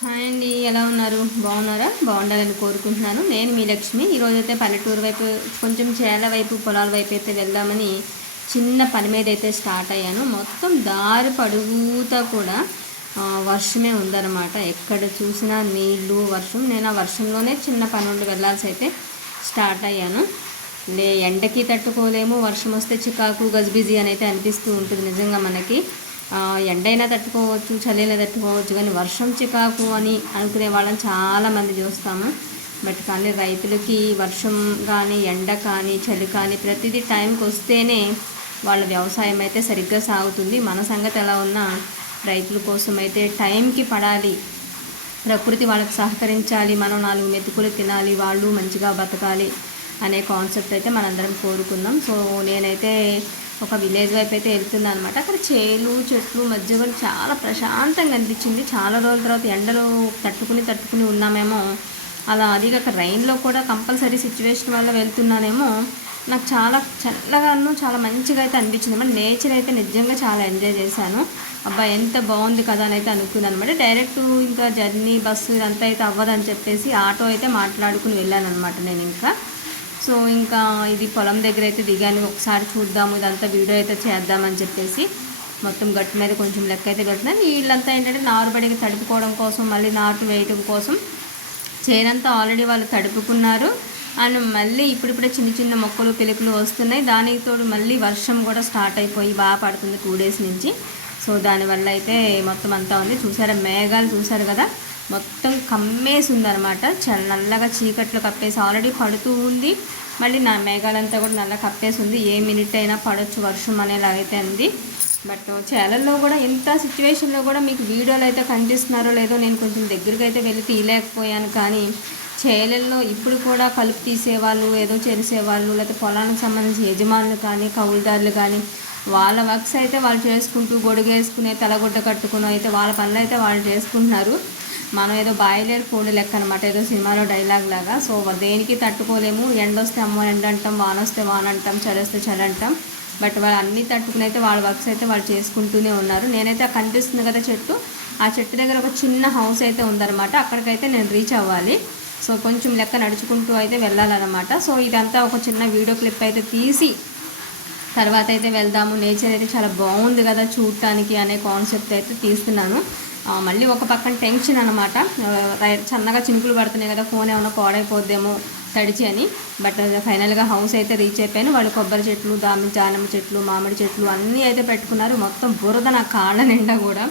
Hi అండి, ఎలా ఉన్నారు? బాగున్నారా? బాగుండాలని కోరుకుంటున్నాను. నేను మీ లక్ష్మి. ఈరోజైతే పల్లెటూరు వైపు, కొంచెం చేల వైపు, పొలాల వైపు అయితే వెళ్దామని చిన్న పని మీద అయితే స్టార్ట్ అయ్యాను. మొత్తం దారి పడుగుతా కూడా వర్షమే ఉందన్నమాట. ఎక్కడ చూసినా నీళ్లు, వర్షం. నేను ఆ వర్షంలోనే చిన్న పని ఉండి వెళ్ళాల్సి అయితే స్టార్ట్ అయ్యాను. ఎండకి తట్టుకోలేము, వర్షం వస్తే చికాకు గజిబిజి అని అయితే అనిపిస్తూ ఉంటుంది నిజంగా మనకి. ఎండైనా తట్టుకోవచ్చు, చలినా తట్టుకోవచ్చు, కానీ వర్షం చికాకు అని అనుకునే వాళ్ళని చాలామంది చూస్తాము. బట్ కానీ రైతులకి వర్షం కానీ, ఎండ కానీ, చలి కానీ ప్రతిదీ టైంకి వస్తేనే వాళ్ళ వ్యవసాయం అయితే సరిగ్గా సాగుతుంది. మన సంగతి ఎలా ఉన్నా రైతుల కోసం అయితే టైంకి పడాలి, ప్రకృతి వాళ్ళకి సహకరించాలి, మనం 4 మెతుకులు తినాలి, వాళ్ళు మంచిగా బతకాలి అనే కాన్సెప్ట్ అయితే మనందరం కోరుకుందాం. సో నేనైతే ఒక విలేజ్ వైపు అయితే వెళ్తున్నాను అనమాట. అక్కడ చేలు, చెట్లు మధ్య కూడా చాలా ప్రశాంతంగా అనిపించింది. చాలా రోజుల తర్వాత ఎండలో తట్టుకుని ఉన్నామేమో అలా. అది కాక రైన్లో కూడా కంపల్సరీ సిచ్యువేషన్ వల్ల వెళ్తున్నానేమో. నాకు చాలా చల్లగాను చాలా మంచిగా అయితే అనిపించింది అనమాట. నేచర్ అయితే నిజంగా చాలా ఎంజాయ్ చేశాను. అబ్బా ఎంత బాగుంది కదా అని అయితే అనుకున్నాను అనమాట. డైరెక్ట్ ఇంకా జర్నీ, బస్సు ఇదంతా అయితే అవ్వదని చెప్పేసి ఆటో అయితే మాట్లాడుకుని వెళ్ళాను అనమాట నేను ఇంకా. సో ఇంకా ఇది పొలం దగ్గర అయితే దిగాను. ఒకసారి చూద్దాము, ఇదంతా వీడియో అయితే చేద్దామని చెప్పేసి మొత్తం గట్టి మీద కొంచెం లెక్క అయితే పెడుతున్నాను. వీళ్ళంతా ఏంటంటే నారుబడికి తడుపుకోవడం కోసం, మళ్ళీ నాటు వేయడం కోసం చేనంతా ఆల్రెడీ వాళ్ళు తడుపుకున్నారు. అండ్ మళ్ళీ ఇప్పుడిప్పుడే చిన్న చిన్న మొక్కలు పిలుపులు వస్తున్నాయి. దానికి తోడు మళ్ళీ వర్షం కూడా స్టార్ట్ అయిపోయి బాగా పడుతుంది 2 డేస్ నుంచి. సో దానివల్ల అయితే మొత్తం అంతా ఉంది. చూసారా మేఘాలు, చూసారు కదా, మొత్తం కమ్మేసి ఉందన్నమాట. నల్లగా చీకట్లు కప్పేసి ఆల్రెడీ పడుతూ ఉంది. మళ్ళీ నా మేఘాలంతా కూడా నల్ల కప్పేసి ఉంది. ఏ మినిట్ అయినా పడవచ్చు వర్షం అనేలాగైతే ఉంది. బట్ చేలల్లో కూడా ఇంత సిచ్యువేషన్లో కూడా మీకు వీడియోలు అయితే కనిపిస్తున్నారో లేదో, నేను కొంచెం దగ్గరికి అయితే వెళ్ళి తీయలేకపోయాను. కానీ చేలల్లో ఇప్పుడు కూడా కలుపు తీసేవాళ్ళు, ఏదో చేసేవాళ్ళు, లేకపోతే పొలానికి సంబంధించి యజమానులు కానీ, కౌలుదారులు కానీ వాళ్ళ వర్క్స్ అయితే వాళ్ళు చేసుకుంటూ, గొడుగేసుకునే, తలగుడ్డ కట్టుకుని అయితే వాళ్ళ పనులు అయితే వాళ్ళు చేసుకుంటున్నారు. మనం ఏదో బాయిలర్ కోడి లెక్క అనమాట, ఏదో సినిమాలో డైలాగ్ లాగా. సో దేనికి తట్టుకోలేము. ఎండ వస్తే అమ్మో ఎండ అంటాం, వాన వస్తే వాన అంటాం, చలి వస్తే చలి అంటాం. బట్ వాళ్ళు అన్నీ తట్టుకుని అయితే వాళ్ళ వర్క్స్ అయితే వాళ్ళు చేసుకుంటూనే ఉన్నారు. నేనైతే కనిపిస్తుంది కదా చెట్టు, ఆ చెట్టు దగ్గర ఒక చిన్న హౌస్ అయితే ఉందన్నమాట. అక్కడికైతే నేను రీచ్ అవ్వాలి. సో కొంచెం లెక్క నడుచుకుంటూ అయితే వెళ్ళాలన్నమాట. సో ఇదంతా ఒక చిన్న వీడియో క్లిప్ అయితే తీసి తర్వాత అయితే వెళ్దాము. నేచర్ అయితే చాలా బాగుంది కదా చూడటానికి అనే కాన్సెప్ట్ అయితే తీస్తున్నాను. మళ్ళీ ఒక పక్కన టెన్షన్ అనమాట. చన్నగా చినుకులు పడుతున్నాయి కదా, ఫోన్ ఏమైనా పాడైపోద్దేమో తడిచి అని. బట్ ఫైనల్గా హౌస్ అయితే రీచ్ అయిపోయాను. వాళ్ళు కొబ్బరి చెట్లు, దానిమ్మ చెట్లు, మామిడి చెట్లు అన్నీ అయితే పెట్టుకున్నారు. మొత్తం బురద నా కాళ్ళ నిండా కూడా.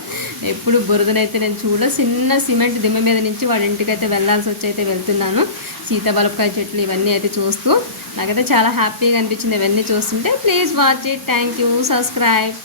ఎప్పుడు బురదనైతే నేను చిన్న సిమెంట్ దిమ్మ మీద నుంచి వాళ్ళ ఇంటికి అయితే వెళ్ళాల్సి వచ్చి అయితే వెళ్తున్నాను. సీతాఫలకాయ చెట్లు ఇవన్నీ అయితే చూస్తూ నాకైతే చాలా హ్యాపీగా అనిపించింది ఇవన్నీ చూస్తుంటే. Please watch it. Thank you. Subscribe.